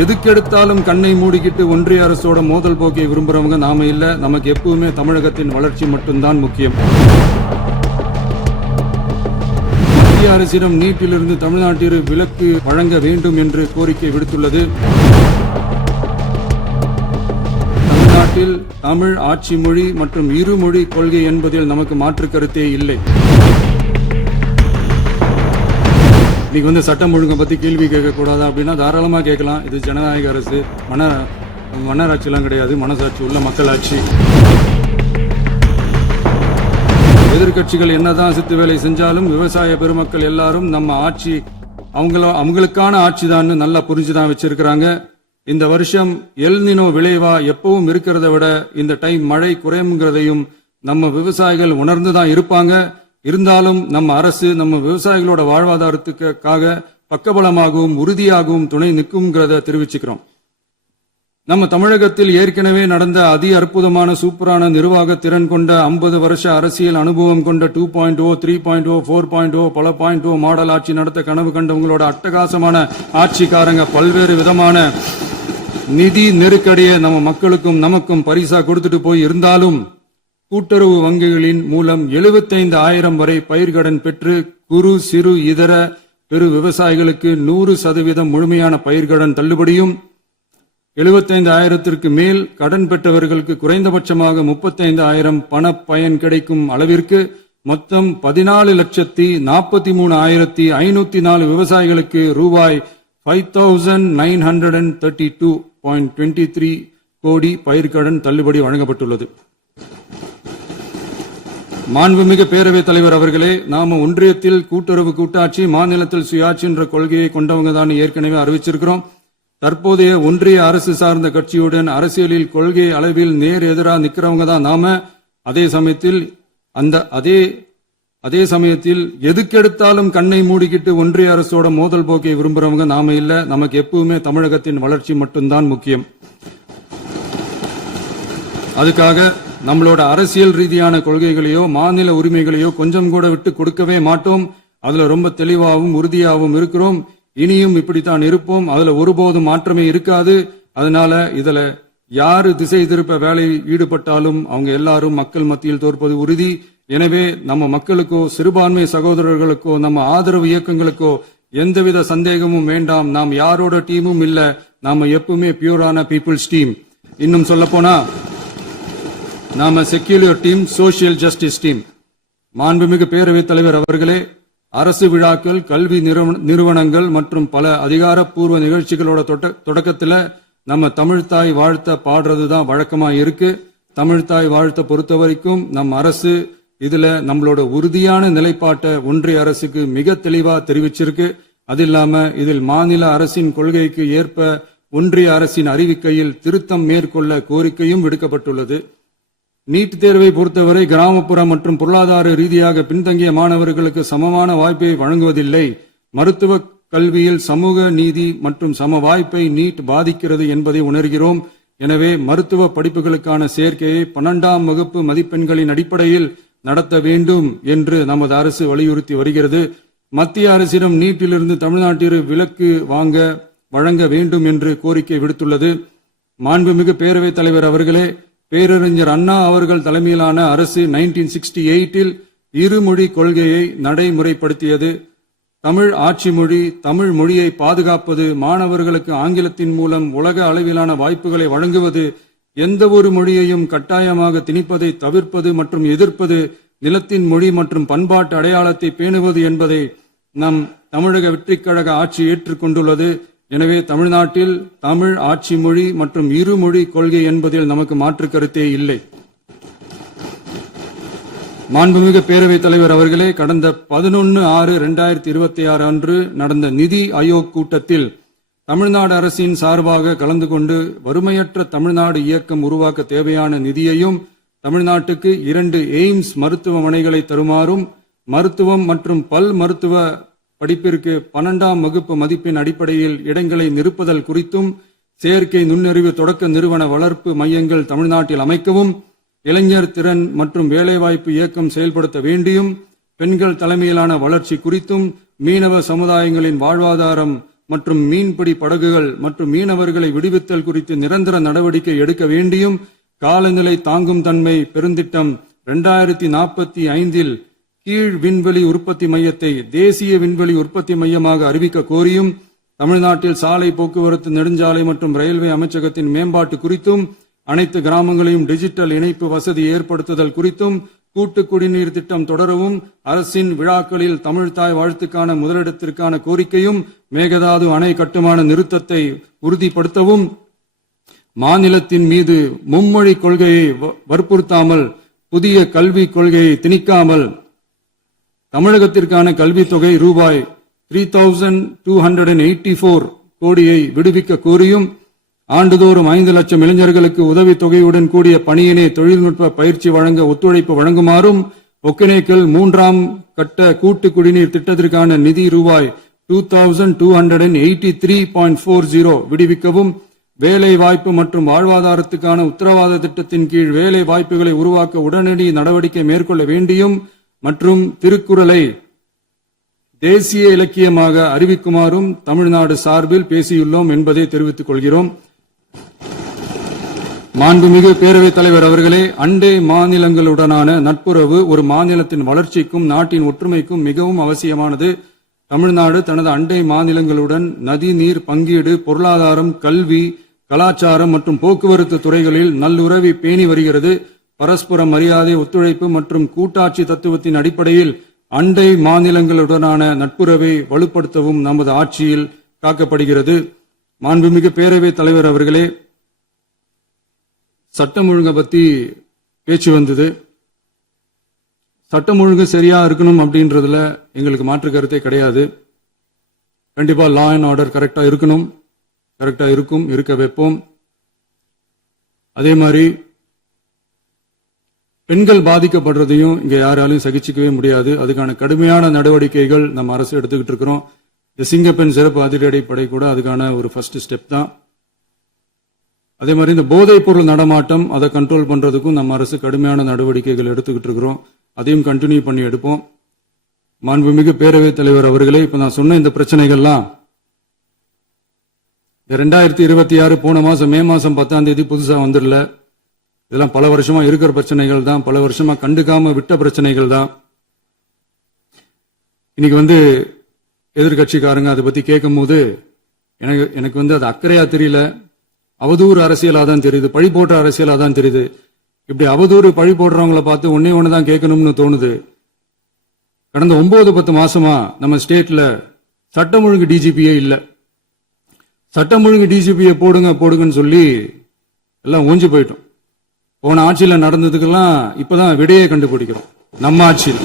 எதுக்கெடுத்தாலும் கண்ணை மூடிக்கிட்டு ஒன்றிய அரசோட மோதல் போக்கை விரும்புறவங்க நாம இல்ல. நமக்கு எப்பவுமே தமிழகத்தின் வளர்ச்சி மட்டும்தான் முக்கியம். மத்திய அரசிடம் நீட்டிலிருந்து தமிழ்நாட்டிற்கு விலக்கு வழங்க வேண்டும் என்று கோரிக்கை விடுத்துள்ளது. தமிழ்நாட்டில் தமிழ் ஆட்சி மொழி மற்றும் இருமொழி கொள்கை என்பதில் நமக்கு மாற்று கருத்தே இல்லை. இன்னைக்கு சட்டம் ஒழுங்கை பத்தி கேள்வி கேட்க கூடாதா அப்படின்னா தாராளமா கேட்கலாம். இது ஜனநாயக அரசு, மன்னராட்சியெல்லாம் கிடையாது, மனசாட்சி உள்ள மக்களாட்சி. எதிர்கட்சிகள் என்னதான் சித்து வேலை செஞ்சாலும் விவசாய பெருமக்கள் எல்லாரும் நம்ம ஆட்சி அவங்களுக்கான ஆட்சி தான் நல்லா புரிஞ்சுதான் வச்சிருக்கிறாங்க. இந்த வருஷம் எல் நினோ விளைவா எப்பவும் இருக்கிறத விட இந்த டைம் மழை குறையுங்கிறதையும் நம்ம விவசாயிகள் உணர்ந்துதான் இருப்பாங்க. இருந்தாலும் நம்ம அரசு நம்ம விவசாயிகளோட வாழ்வாதாரத்துக்காக பக்கபலமாகவும் உறுதியாகவும் துணை நிற்கும்ங்கிறத தெரிவிச்சுக்கிறோம். நம்ம தமிழகத்தில் ஏற்கனவே நடந்த அதி அற்புதமான சூப்பரான நிர்வாக திறன் கொண்ட 50 வருஷ அரசியல் அனுபவம் கொண்ட 2.0, 3.0, 4.0 பல 0.0 மாடல் ஆட்சி நடத்த கனவு கண்டவங்களோட அட்டகாசமான ஆட்சிக்காரங்க பல்வேறு விதமான நிதி நெருக்கடியை நம்ம மக்களுக்கும் நமக்கும் பரிசா கொடுத்துட்டு போய் இருந்தாலும் கூட்டுறவு வங்கிகளின் மூலம் 75,000 வரை பயிர்கடன் பெற்று குறு சிறு இதர பெரு விவசாயிகளுக்கு 100% முழுமையான பயிர்கடன் தள்ளுபடியும் 75,000க்கு மேல் கடன் பெற்றவர்களுக்கு குறைந்தபட்சமாக 35,000 பண பயன் கிடைக்கும் அளவிற்கு மொத்தம் 14,43,504 விவசாயிகளுக்கு ரூபாய் 5,932.23 கோடி பயிர்கடன் தள்ளுபடி வழங்கப்பட்டுள்ளது. மாண்புமிகு பேரவைத் தலைவர் அவர்களே, நாம ஒன்றியத்தில் கூட்டுறவு கூட்டாட்சி, மாநிலத்தில் சுயாட்சி என்ற கொள்கையை கொண்டவங்க தான் ஏற்கனவே அறிவிச்சிருக்கிறோம். தற்போதைய ஒன்றிய அரசு சார்ந்த கட்சியுடன் அரசியலில் கொள்கை அளவில் நேர் எதிராக நிக்கிறவங்க தான் நாம. அதே சமயத்தில் எதுக்கெடுத்தாலும் கண்ணை மூடிக்கிட்டு ஒன்றிய அரசோட மோதல் போக்கை விரும்புறவங்க நாம இல்ல. நமக்கு எப்பவுமே தமிழகத்தின் வளர்ச்சி மட்டும்தான் முக்கியம். அதுக்காக நம்மளோட அரசியல் ரீதியான கொள்கைகளையோ மாநில உரிமைகளையோ கொஞ்சம் கூட விட்டு கொடுக்கவே மாட்டோம். அதுல ரொம்ப தெளிவாகவும் உறுதியாகவும் இருக்கிறோம். இனியும் இப்படித்தான் இருப்போம். அதுல ஒருபோதும் மாற்றமே இருக்காது. அதனால இதுல யாரு திசை திருப்ப வேலையில் ஈடுபட்டாலும் அவங்க எல்லாரும் மக்கள் மத்தியில் தோற்பது உறுதி. எனவே நம்ம மக்களுக்கோ சிறுபான்மை சகோதரர்களுக்கோ நம்ம ஆதரவு இயக்கங்களுக்கோ எந்தவித சந்தேகமும் வேண்டாம். நாம் யாரோட டீமும் இல்ல. நாம எப்பவுமே பியூரான பீப்புள்ஸ் டீம். இன்னும் சொல்ல போனா நாம secular team, social justice team. மாண்புமிகு பேரவைத் தலைவர் அவர்களே, அரசு விழாக்கள், கல்வி நிறுவனங்கள் மற்றும் பல அதிகாரப்பூர்வ நிகழ்ச்சிகளோட தொடக்கத்துல நம்ம தமிழ்தாய் வாழ்த்த பாடுறதுதான் வழக்கமா இருக்கு. தமிழ்தாய் வாழ்த்த பொறுத்த வரைக்கும் நம் அரசு இதுல நம்மளோட உறுதியான நிலைப்பாட்டை ஒன்றிய அரசுக்கு மிக தெளிவா தெரிவிச்சிருக்கு. அது இல்லாம இதில் மாநில அரசின் கொள்கைக்கு ஏற்ப ஒன்றிய அரசின் அறிவிக்கையில் திருத்தம் மேற்கொள்ள கோரிக்கையும் விடுக்கப்பட்டுள்ளது. நீட் தேர்வை பொறுத்தவரை கிராமப்புற மற்றும் பொருளாதார ரீதியாக பின்தங்கிய மாணவர்களுக்கு சமமான வாய்ப்பை வழங்குவதில்லை. மருத்துவ கல்வியில் சமூக நீதி மற்றும் சம வாய்ப்பை நீட் பாதிக்கிறது என்பதை உணர்கிறோம். எனவே மருத்துவ படிப்புகளுக்கான சேர்க்கையை 12ஆம் வகுப்பு மதிப்பெண்களின் அடிப்படையில் நடத்த வேண்டும் என்று நமது அரசு வலியுறுத்தி வருகிறது. மத்திய அரசிடம் நீட்டிலிருந்து தமிழ்நாட்டிற்கு விலக்கு வழங்க வேண்டும் என்று கோரிக்கை விடுத்துள்ளது. மாண்புமிகு பேரவைத் தலைவர் அவர்களே, பேரறிஞர் அண்ணா அவர்கள் தலைமையிலான அரசு 1968 இருமொழி கொள்கையை நடைமுறைப்படுத்தியது. தமிழ் ஆட்சி மொழி, தமிழ் மொழியை பாதுகாப்பது, மாணவர்களுக்கு ஆங்கிலத்தின் மூலம் உலக அளவிலான வாய்ப்புகளை வழங்குவது, எந்த ஒரு மொழியையும் கட்டாயமாக திணிப்பதை தவிர்ப்பது மற்றும் எதிர்ப்பது, நிலத்தின் மொழி மற்றும் பண்பாட்டு அடையாளத்தை பேணுவது என்பதை நம் தமிழக வெற்றிக் கழக ஆட்சி ஏற்றுக்கொண்டுள்ளது. எனவே தமிழ்நாட்டில் தமிழ் ஆட்சி மொழி மற்றும் இருமொழி கொள்கை என்பதில் நமக்கு மாற்று கருத்தே இல்லை. மாண்புமிகு பேரவைத் தலைவர் அவர்களே, கடந்த 11/6/2026 அன்று நடந்த நிதி ஆயோக் கூட்டத்தில் தமிழ்நாடு அரசின் சார்பாக கலந்து கொண்டு வறுமையற்ற தமிழ்நாடு இயக்கம் உருவாக்க தேவையான நிதியையும், தமிழ்நாட்டுக்கு 2 எய்ம்ஸ் மருத்துவமனைகளை தருமாறும், மருத்துவம் மற்றும் பல் மருத்துவ படிப்பிற்கு 12ஆம் வகுப்பு மதிப்பின் அடிப்படையில் இடங்களை நிரப்புதல் குறித்தும், செயற்கை நுண்ணறிவு தொடக்க நிறுவன வளர்ப்பு மையங்கள் தமிழ்நாட்டில் அமைக்கவும், இளைஞர் திறன் மற்றும் வேலைவாய்ப்பு இயக்கம் செயல்படுத்த வேண்டியும், பெண்கள் தலைமையிலான வளர்ச்சி குறித்தும், மீனவ சமுதாயங்களின் வாழ்வாதாரம் மற்றும் மீன்பிடி படகுகள் மற்றும் மீனவர்களை விடுவித்தல் குறித்து நிரந்தர நடவடிக்கை எடுக்க வேண்டியும் காலநிலை தாங்கும் தன்மை பெருந்திட்டம் 2045 கீழ் விண்வெளி உற்பத்தி மையத்தை தேசிய விண்வெளி உற்பத்தி மையமாக அறிவிக்க கோரியும் தமிழ்நாட்டில் சாலை போக்குவரத்து நெடுஞ்சாலை மற்றும் ரயில்வே அமைச்சகத்தின் மேம்பாட்டு குறித்தும் அனைத்து கிராமங்களையும் டிஜிட்டல் இணைப்பு வசதி ஏற்படுத்துதல் குறித்தும் கூட்டு குடிநீர் திட்டம் தொடரவும் அரசின் விழாக்களில் தமிழ்தாய் வாழ்த்துக்கான முதலிடத்திற்கான கோரிக்கையும் மேகதாது அணை கட்டுமான நிறுத்தத்தை உறுதிப்படுத்தவும் மாநிலத்தின் மீது மும்மொழி கொள்கையை வற்புறுத்தாமல் புதிய கல்விக் கொள்கையை திணிக்காமல் தமிழகத்திற்கான கல்வித் தொகை ரூபாய் 3284 கோடியை விடுவிக்க கோரியும் ஆண்டுதோறும் 5 லட்சம் இளைஞர்களுக்கு உதவித் தொகையுடன் கூடிய பணியினை தொழில்நுட்ப பயிற்சி வழங்க ஒத்துழைப்பு வழங்குமாறும் ஒகேனக்கல் 3ஆம் கட்ட கூட்டு குடிநீர் திட்டத்திற்கான நிதி ரூபாய் 2283.40 விடுவிக்கவும் வேலை வாய்ப்பு மற்றும் வாழ்வாதாரத்துக்கான உத்தரவாத திட்டத்தின் கீழ் வேலை வாய்ப்புகளை உருவாக்க உடனடி நடவடிக்கை மேற்கொள்ள வேண்டியும் மற்றும் திருக்குறளை தேசிய இலக்கியமாக அறிவிக்குமாறும் தமிழ்நாடு சார்பில் பேசியுள்ளோம் என்பதை தெரிவித்துக் கொள்கிறோம். மாண்புமிகு பேரவைத் தலைவர் அவர்களே, அண்டை மாநிலங்களுடனான நட்புறவு ஒரு மாநிலத்தின் வளர்ச்சிக்கும் நாட்டின் ஒற்றுமைக்கும் மிகவும் அவசியமானது. தமிழ்நாடு தனது அண்டை மாநிலங்களுடன் நதி நீர் பங்கீடு, பொருளாதாரம், கல்வி, கலாச்சாரம் மற்றும் போக்குவரத்து துறைகளில் நல்லுறவை பேணி வருகிறது. பரஸ்பர மரியாதை, ஒத்துழைப்பு மற்றும் கூட்டாட்சி தத்துவத்தின் அடிப்படையில் அண்டை மாநிலங்களுடனான நட்புறவை வலுப்படுத்தவும் நமது ஆட்சியில் காக்கப்படுகிறது. மாண்புமிகு பேரவைத் தலைவர் அவர்களே, சட்டம் ஒழுங்கை பத்தி பேச்சு வந்தது. சட்டம் ஒழுங்கு சரியா இருக்கணும் அப்படின்றதுல எங்களுக்கு மாற்று கருத்தே கிடையாது. கண்டிப்பா லா அண்ட் ஆர்டர் கரெக்டா இருக்கணும், கரெக்டா இருக்கும், இருக்க வைப்போம். அதே மாதிரி பெண்கள் பாதிக்கப்படுறதையும் இங்க யாராலையும் சகிச்சுக்கவே முடியாது. அதுக்கான கடுமையான நடவடிக்கைகள் நம்ம அரசு எடுத்துக்கிட்டு இருக்கிறோம். இந்த சிங்கப்பெண் சிறப்பு அதிரடி படை கூட அதுக்கான ஒரு ஃபர்ஸ்ட் ஸ்டெப் தான். அதே மாதிரி இந்த போதைப் பொருள் நடமாட்டம் அதை கண்ட்ரோல் பண்றதுக்கும் நம்ம அரசு கடுமையான நடவடிக்கைகள் எடுத்துக்கிட்டு இருக்கிறோம். அதையும் கண்டினியூ பண்ணி எடுப்போம். மாண்புமிகு பேரவைத் தலைவர் அவர்களே, இப்ப நான் சொன்ன இந்த பிரச்சனைகள்லாம் 2026 போன மாசம் மே மாசம் 10ஆம் தேதி புதுசா வந்துடல. இதெல்லாம் பல வருஷமா இருக்கிற பிரச்சனைகள் தான், பல வருஷமா கண்டுக்காம விட்ட பிரச்சனைகள் தான். இன்னைக்கு எதிர்கட்சிக்காரங்க அதை பத்தி கேட்கும் போது எனக்கு அது அக்கறையா தெரியல, அவதூறு அரசியலா தான் தெரியுது, பழி போடுற அரசியலா தான் தெரியுது. இப்படி அவதூறு பழி போடுறவங்களை பார்த்து ஒன்னே ஒண்ணுதான் கேட்கணும்னு தோணுது. கடந்த 9-10 மாசமா நம்ம ஸ்டேட்ல சட்டம் ஒழுங்கு டிஜிபியே இல்ல. சட்டம் ஒழுங்கு டிஜிபியை போடுங்கன்னு சொல்லி எல்லாம் ஓஞ்சி போயிட்டோம். போன ஆட்சியில நடந்ததுக்கெல்லாம் இப்பதான் விடையே கண்டுபிடிக்கிறோம் நம்ம ஆட்சியில்.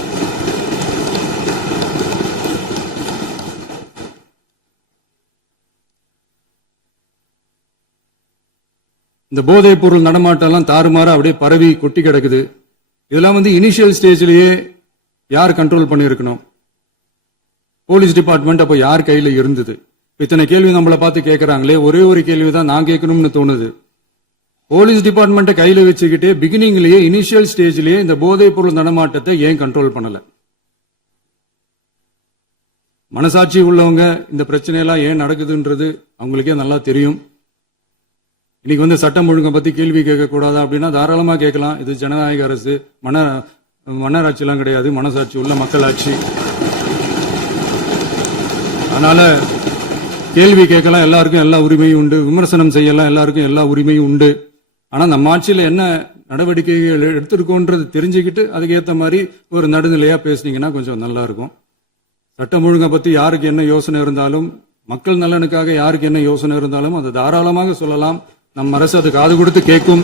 இந்த போதைப் பொருள் நடமாட்டம் தாறுமாறா அப்படியே பரவி கொட்டி கிடக்குது. இதெல்லாம் இனிஷியல் ஸ்டேஜ்லயே யார் கண்ட்ரோல் பண்ணிருக்கணும்? போலீஸ் டிபார்ட்மெண்ட் அப்ப யார் கையில இருந்தது? இத்தனை கேள்வி நம்மளை பார்த்து கேட்கறாங்களே, ஒரே ஒரு கேள்விதான் நான் கேட்கணும்னு தோணுது. போலீஸ் டிபார்ட்மெண்ட்டை கையில வச்சுக்கிட்டே பிகினிங்லயே இனிஷியல் ஸ்டேஜ்லயே இந்த போதைப் பொருள் நடமாட்டத்தை ஏன் கண்ட்ரோல் பண்ணல? மனசாட்சி உள்ளவங்க இந்த பிரச்சனையெல்லாம் ஏன் நடக்குதுன்றது அவங்களுக்கே நல்லா தெரியும். இன்னைக்கு சட்டம் ஒழுங்கை பத்தி கேள்வி கேட்க கூடாதா அப்படின்னா தாராளமா கேட்கலாம். இது ஜனநாயக அரசு, மன்னராட்சி எல்லாம் கிடையாது, மனசாட்சி உள்ள மக்களாட்சி. அதனால கேள்வி கேட்கலாம், எல்லாருக்கும் எல்லா உரிமையும் உண்டு. விமர்சனம் செய்யலாம், எல்லாருக்கும் எல்லா உரிமையும் உண்டு. ஆனா நம்ம ஆட்சியில என்ன நடவடிக்கைகள் எடுத்திருக்கோன்றது தெரிஞ்சுக்கிட்டு அதுக்கு ஏத்த மாதிரி ஒரு நடுநிலையா பேசுனீங்கன்னா கொஞ்சம் நல்லா இருக்கும். சட்டம் ஒழுங்கை பத்தி யாருக்கு என்ன யோசனை இருந்தாலும், மக்கள் நலனுக்காக யாருக்கு என்ன யோசனை இருந்தாலும் அதை தாராளமாக சொல்லலாம். நம்ம அரசு அது காது கொடுத்து கேட்கும்.